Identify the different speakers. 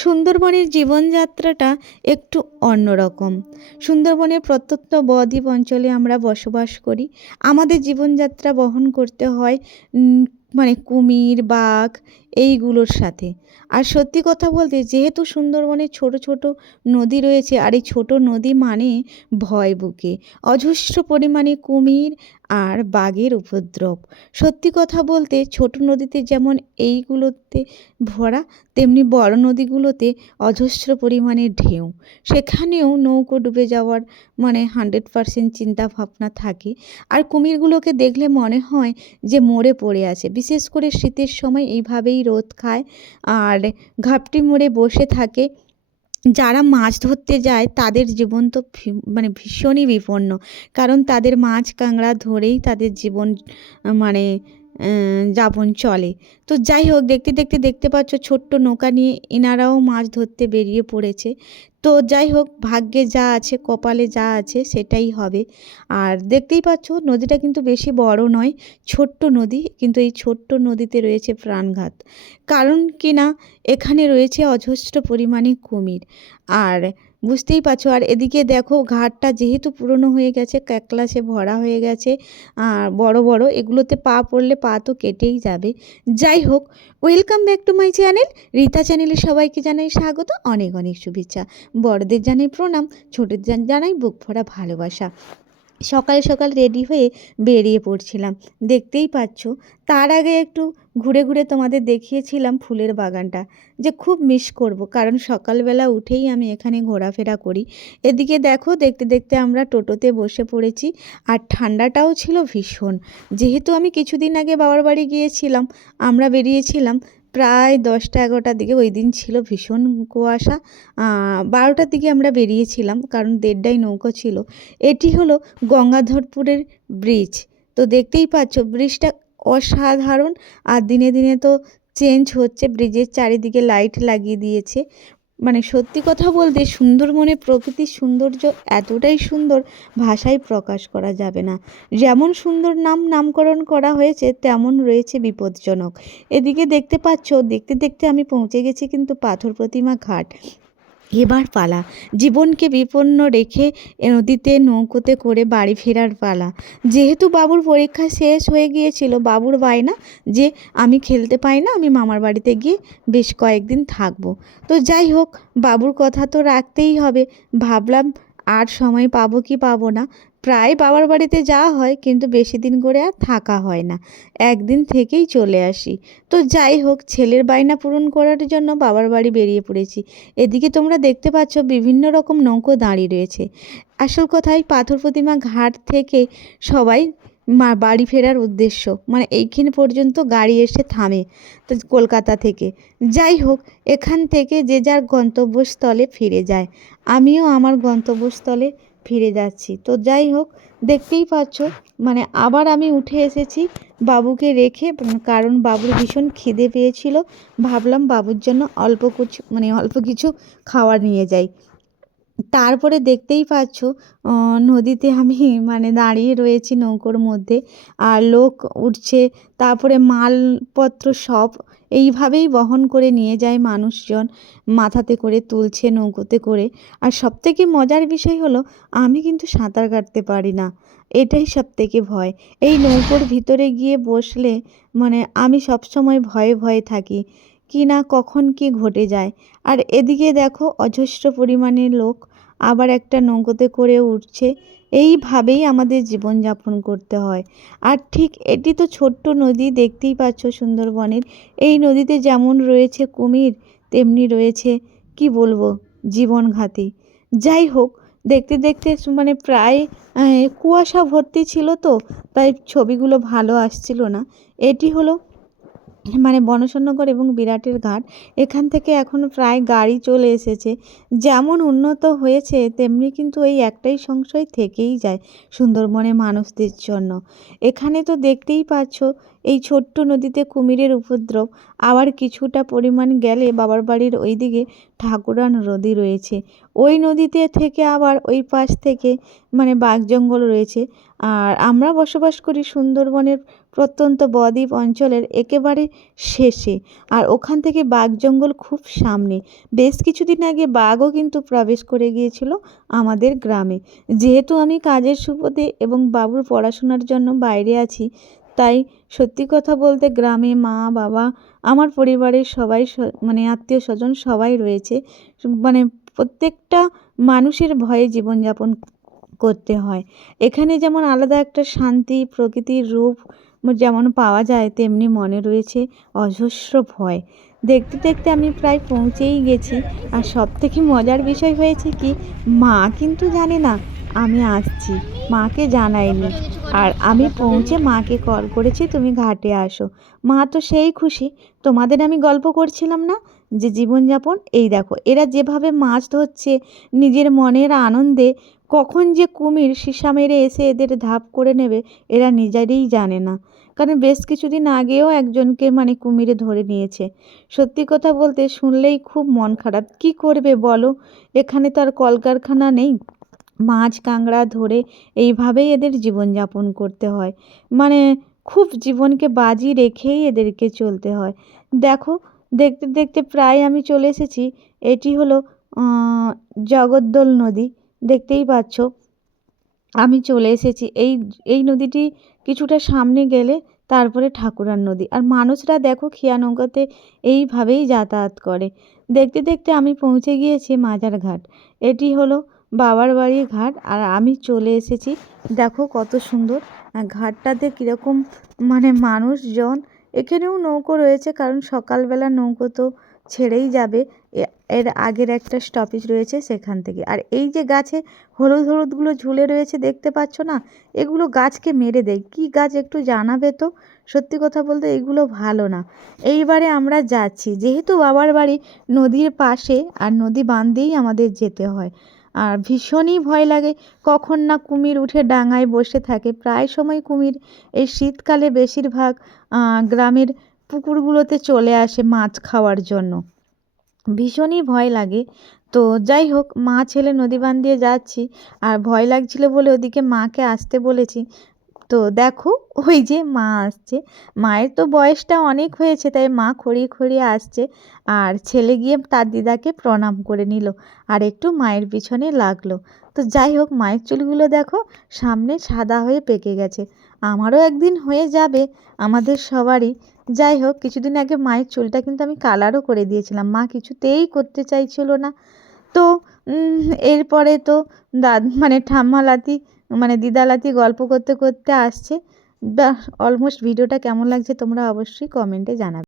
Speaker 1: সুন্দরবনের জীবনযাত্রাটা একটু অন্যরকম। সুন্দরবনের প্রত্যন্ত বদ্বীপ অঞ্চলে আমরা বসবাস করি। আমাদের জীবনযাত্রা বহন করতে হয় মানে কুমির, বাঘ এইগুলোর সাথে। আর সত্যি কথা বলতে যেহেতু সুন্দরবনে ছোট ছোট নদী রয়েছে, আর এই ছোট নদী মানে ভয় বুকে। অজস্র পরিমাণে কুমির আর বাঘের উপদ্রব। সত্যি কথা বলতে, ছোট নদীতে যেমন এইগুলোতে ভরা, তেমনি বড় নদীগুলোতে অজস্র পরিমাণে ঢেউ। সেখানেও নৌকো ডুবে যাওয়ার মানে হান্ড্রেড পারসেন্ট চিন্তা ভাবনা থাকে। আর কুমিরগুলোকে দেখলে মনে হয় যে মরে পড়ে আছে। বিশেষ করে শীতের সময় এইভাবেই রোদ খায়। আর ঘাপটি মুড়ে বসে থাকে যারা মাছ ধরতে যায়, তাদের জীবন তো মানে ভীষণই বিপন্ন। কারণ তাদের মাছ কাঁকড়া ধরেই তাদের জীবন মানে যাপন চলে। তো যাই হোক, দেখতে দেখতে দেখতে পাচ্ছ ছোট্ট নৌকা নিয়ে এনারাও মাছ ধরতে বেরিয়ে পড়েছে। তো যাই হোক, ভাগ্যে যা আছে, কপালে যা আছে, সেটাই হবে। আর দেখতেই পাচ্ছ, নদীটা কিন্তু বেশি বড় নয়, ছোট্ট নদী, কিন্তু এই ছোট্ট নদীতে রয়েছে প্রাণঘাত। কারণ কি না, এখানে রয়েছে অজস্র পরিমাণে কুমির। আর বুঝতেই পারছ। আর এদিকে দেখো, ঘাটটা যেহেতু পুরনো হয়ে গেছে ক্যাকলাসে ভরা হয়ে গেছে, আর বড় বড়, এগুলোতে পা পড়লে পা তো কেটেই যাবে। যাই হোক, welcome back to my channel. Rita চ্যানেলে সবাইকে জানাই স্বাগত, অনেক অনেক শুভেচ্ছা। বড়দের জানাই প্রণাম, ছোটদের জানাই বুক ভরা ভালোবাসা। সকাল সকাল রেডি হয়ে বেরিয়ে পড়ছিলাম। দেখতেই পাচ্ছ, তার আগে একটু ঘুরে ঘুরে তোমাদের দেখিয়েছিলাম ফুলের বাগানটা, যে খুব মিস করব। কারণ সকালবেলা উঠেই আমি এখানে ঘোরাফেরা করি। এদিকে দেখো, দেখতে দেখতে আমরা টোটোতে বসে পড়েছি আর ঠান্ডাটাও ছিল ভীষণ। যেহেতু আমি কিছুদিন আগে বাবার বাড়ি গিয়েছিলাম, আমরা বেরিয়েছিলাম প্রায় দশটা এগারোটার দিকে ওই দিন ছিল ভীষণ কুয়াশা। বারোটার দিকে আমরা বেরিয়েছিলাম কারণ দেড়টাই নৌকো ছিল। এটি হলো গঙ্গাধরপুরের ব্রিজ তো দেখতেই পাচ্ছ ব্রিজটা অসাধারণ। আর দিনে দিনে তো চেঞ্জ হচ্ছে। ব্রিজের চারিদিকে লাইট লাগিয়ে দিয়েছে। মানে সত্যি কথা বলতে সুন্দরবনে প্রকৃতির সৌন্দর্য এতটাই সুন্দর ভাষায় প্রকাশ করা যাবে না। যেমন সুন্দর নাম নামকরণ করা হয়েছে, তেমন রয়েছে বিপজ্জনক। এদিকে দেখতে পাচ্ছ, দেখতে দেখতে আমি পৌঁছে গেছি কিন্তু পাথর প্রতিমা ঘাট। এবার পালা। জীবনকে বিপন্ন রেখে নদীতে নৌকোতে করে বাড়ি ফেরার পালা। যেহেতু বাবুর পরীক্ষা শেষ হয়ে গিয়েছিল, বাবুর বায়না যে আমি খেলতে পাই না, আমি মামার বাড়িতে গিয়ে বেশ কয়েকদিন থাকব। তো যাই হোক, বাবুর কথা তো রাখতেই হবে। ভাবলাম আর সময় পাবো কি পাবো না প্রায় বাবার বাড়িতে যাওয়া হয়, কিন্তু বেশি দিন করে আর থাকা হয় না। একদিন থেকেই চলে আসি। তো যাই হোক, ছেলের বায়না পূরণ করার জন্য বাবার বাড়ি বেরিয়ে পড়েছি। এদিকে তোমরা দেখতে পাচ্ছ বিভিন্ন রকম নৌকো দাঁড়িয়ে রয়েছে। আসল কথাই পাথর প্রতিমা ঘাট থেকে সবাই মা, বাড়ি ফেরার উদ্দেশ্য। মানে এইখানে পর্যন্ত গাড়ি এসে থামে তো কলকাতা থেকে। যাই হোক, এখান থেকে যে যার গন্তব্যস্থলে ফিরে যায়। আমিও আমার গন্তব্যস্থলে ফিরে যাচ্ছি। তো যাই হোক, দেখতেই পাচ্ছ মানে আবার আমি উঠে এসেছি বাবুকে রেখে, কারণ বাবুর ভীষণ খিদে পেয়েছিল। ভাবলাম বাবুর জন্য অল্প কিছু মানে অল্প কিছু খাবার নিয়ে যাই। তারপরে দেখতেই পাচ্ছ নদীতে আমি মানে দাঁড়িয়ে রয়েছি নৌকোর মধ্যে। আর লোক উঠছে, তারপরে মালপত্র সব এইভাবেই বহন করে নিয়ে যায় মানুষজন। মাথাতে করে তুলছে, নৌকোতে করে। আর সবথেকে মজার বিষয় হলো, আমি কিন্তু সাঁতার কাটতে পারি না। এটাই সবথেকে ভয়। এই নৌকোর ভিতরে গিয়ে বসলে মানে আমি সবসময় ভয়ে ভয়ে থাকি, কি না কখন কি ঘটে যায়। আর এদিকে দেখো, অজস্র পরিমাণে লোক আবার একটা নৌকোতে করে উঠছে। এইভাবেই আমাদের জীবনযাপন করতে হয়। আর ঠিক এটি তো ছোট্ট নদী, দেখতেই পাচ্ছ সুন্দরবনের। এই নদীতে যেমন রয়েছে কুমির, তেমনি রয়েছে, কি বলব, জীবনঘাতী। যাই হোক, দেখতে দেখতে মানে প্রায় কুয়াশা ভর্তি ছিল তো, তাই ছবিগুলো ভালো আসছিল না। এটি হলো মানে বনসন্নগর এবং বিরাটের ঘাট, এখান থেকে এখন প্রায় গাড়ি চলে এসেছে। যেমন উন্নত হয়েছে, তেমনি কিন্তু এই একটাই সংশয় থেকেই যায় সুন্দরবনে মানুষদের জন্য। এখানে তো দেখতেই পাচ্ছ, এই ছোট্ট নদীতে কুমিরের উপদ্রব, আবার কিছুটা পরিমাণ গেলে বাবার বাড়ির ওই দিকে ঠাকুরান নদী রয়েছে। ওই নদীতে থেকে আবার ওই পাশ থেকে মানে বাঘ জঙ্গল রয়েছে। আর আমরা বসবাস করি সুন্দরবনের প্রত্যন্ত বদ্বীপ অঞ্চলের একেবারে শেষে। আর ওখান থেকে বাঘ জঙ্গল খুব সামনে। বেশ কিছুদিন আগে বাঘও কিন্তু প্রবেশ করে গিয়েছিল আমাদের গ্রামে। যেহেতু আমি কাজের সুবাদে এবং বাবুর পড়াশোনার জন্য বাইরে আছি, তাই সত্যি কথা বলতে গ্রামে মা, বাবা, আমার পরিবারের সবাই মানে আত্মীয় স্বজন সবাই রয়েছে। মানে প্রত্যেকটা মানুষের ভয়ে জীবনযাপন করতে হয়। এখানে যেমন আলাদা একটা শান্তি, প্রকৃতির রূপ যেমন পাওয়া যায়, তেমনি মনে রয়েছে অজস্র ভয়। দেখতে দেখতে আমি প্রায় পৌঁছেই গেছি। আর সব থেকে মজার বিষয় হয়েছে কি, মা কিন্তু জানে না আমি আসছি। মাকে জানাইনি। আর আমি পৌঁছে মাকে কল করেছি, তুমি ঘাটে আসো। মা তো সেই খুশি। তোমাদের আমি গল্প করছিলাম না? যে জীবনযাপন, এই দেখো, এরা যেভাবে মাছ ধরছে, নিজের মনের আনন্দে কখন যে কুমির সীসা মেরে এসে এদের ধাপ করে নেবে, এরা নিজেরই জানে না। কারণ বেশ কিছুদিন আগেও একজনকে মানে কুমিরে ধরে নিয়েছে। সত্যি কথা বলতে শুনলেই খুব মন খারাপ। কি করবে বলো? এখানে তো আর কলকারখানা নেই। মাছ কাঁকড়া ধরে এইভাবেই এদের জীবনযাপন করতে হয়। মানে খুব জীবনকে বাজি রেখেই এদেরকে চলতে হয়। দেখো, দেখতে দেখতে প্রায় আমি চলে এসেছি। এটি হলো জগদ্দল নদী। দেখতেই পাচ্ছ। আমি চলে এসেছি। এই এই নদীটি কিছুটা সামনে গেলে তারপরে ঠাকুরার নদী। আর মানুষরা দেখো খিয়া নৌকাতে এইভাবেই যাতায়াত করে। দেখতে দেখতে আমি পৌঁছে গিয়েছি মাজার ঘাট। এটি হলো বাবার বাড়ির ঘাট। আর আমি চলে এসেছি। দেখো কত সুন্দর। ঘাটটাতে কীরকম মানে মানুষজন। এখানেও নৌকো রয়েছে কারণ সকালবেলা নৌকো তো ছেড়েই যাবে। এর আগের একটা স্টপেজ রয়েছে সেখান থেকে। আর এই যে গাছে হলুদ হলুদগুলো ঝুলে রয়েছে দেখতে পাচ্ছ না? এগুলো গাছকে মেরে দেয়। কী গাছ একটু জানাবে তো? সত্যি কথা বলতে এগুলো ভালো না। এইবারে আমরা যাচ্ছি। যেহেতু বাবার বাড়ি নদীর পাশে, আর নদী বাঁধ দিয়েই আমাদের যেতে হয়। আর ভীষণই ভয় লাগে কখন না কুমির উঠে ডাঙায় বসে থাকে। প্রায় সময় কুমির এই শীতকালে বেশিরভাগ গ্রামের পুকুরগুলোতে চলে আসে মাছ খাওয়ার জন্য। ভীষণই ভয় লাগে। তো যাই হোক, মা ছেলে নদী বান দিয়ে যাচ্ছি। আর ভয় লাগছিল বলে ওদিকে মাকে আসতে বলেছি। তো দেখো, ওই যে মা আসছে। মায়ের তো বয়সটা অনেক হয়েছে, তাই মা খড়িয়ে খড়িয়ে আসছে। আর ছেলে গিয়ে তার দিদাকে প্রণাম করে নিল আর একটু মায়ের পিছনে লাগল। তো যাই হোক, মায়ের চুলগুলো দেখো, সামনে সাদা হয়ে পেকে গেছে। আমারও একদিন হয়ে যাবে, আমাদের সবারই। যাই হোক, কিছুদিন আগে মায়ের চুলটা কিন্তু আমি কালারও করে দিয়েছিলাম। মা কিছুতেই করতে চাইছিল না। তো এরপরে তো দাদ মানে ঠাম্মালাতি মানে দিদালাতি গল্প করতে করতে আসছে। অলমোস্ট ভিডিওটা কেমন লাগছে তোমরা অবশ্যই কমেন্টে জানাবে।